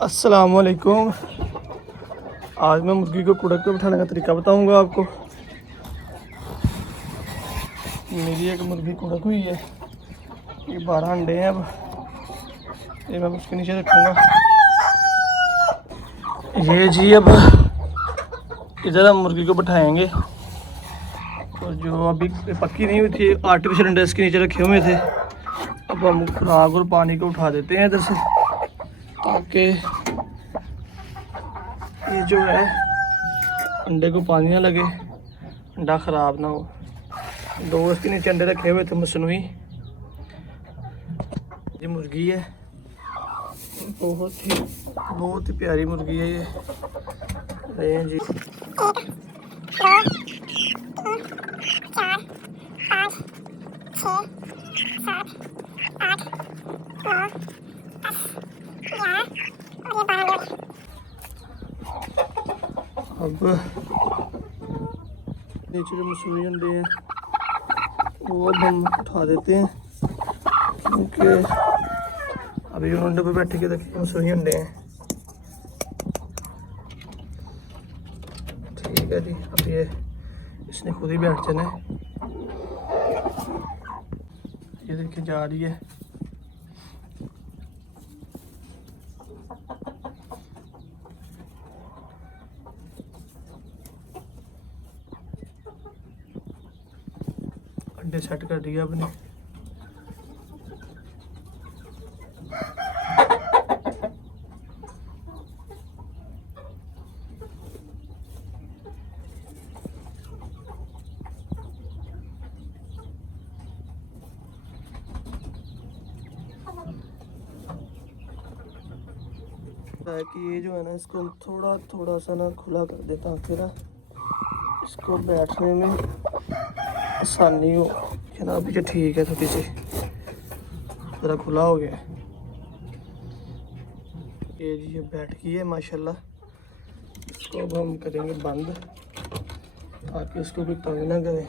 अस्सलाम वालेकुम। आज मैं मुर्गी को कुड़क पे बिठाने का तरीका बताऊंगा आपको। मेरी एक मुर्गी कुड़क हुई है, ये 12 अंडे हैं। अब ये मैं उसके नीचे रखूंगा। ये जी अब इधर हम मुर्गी को बिठाएंगे। तो जो अभी पक्की नहीं हुई थी, आर्टिफिशियल अंडे इसके नीचे रखे हुए थे। अब हम खुराक और पानी को उठा देते हैं इधर से, ताकि ये जो है अंडे को पानी ना लगे, अंडा ख़राब ना हो। 2 इसके नीचे अंडे रखे हुए थे मसनूई। ये मुर्गी है, बहुत ही प्यारी मुर्गी है ये। जी 1 2 3 4 5 6 7 8 9 10 11 और ये 12। अब नीचे जो मसूरी अंडे हैं वो अब हम उठा देते हैं, क्योंकि अभी अंडे पे बैठ के देखिए मसूरी अंडे हैं। ठीक है जी, अब ये इसने खुद ही बैठ जाना है। ये देखिए जा रही है। अंडे सेट कर दिया आपने। कि ये जो है ना, इसको थोड़ा सा ना खुला कर देता हूँ, फिर इसको बैठने में आसानी हो। जनाब पीछे ठीक है, थोड़ी सी ज़रा खुला हो गया। ये जी ये बैठ गई है माशाल्लाह। इसको अब हम करेंगे बंद, ताकि इसको कोई तंग ना करे।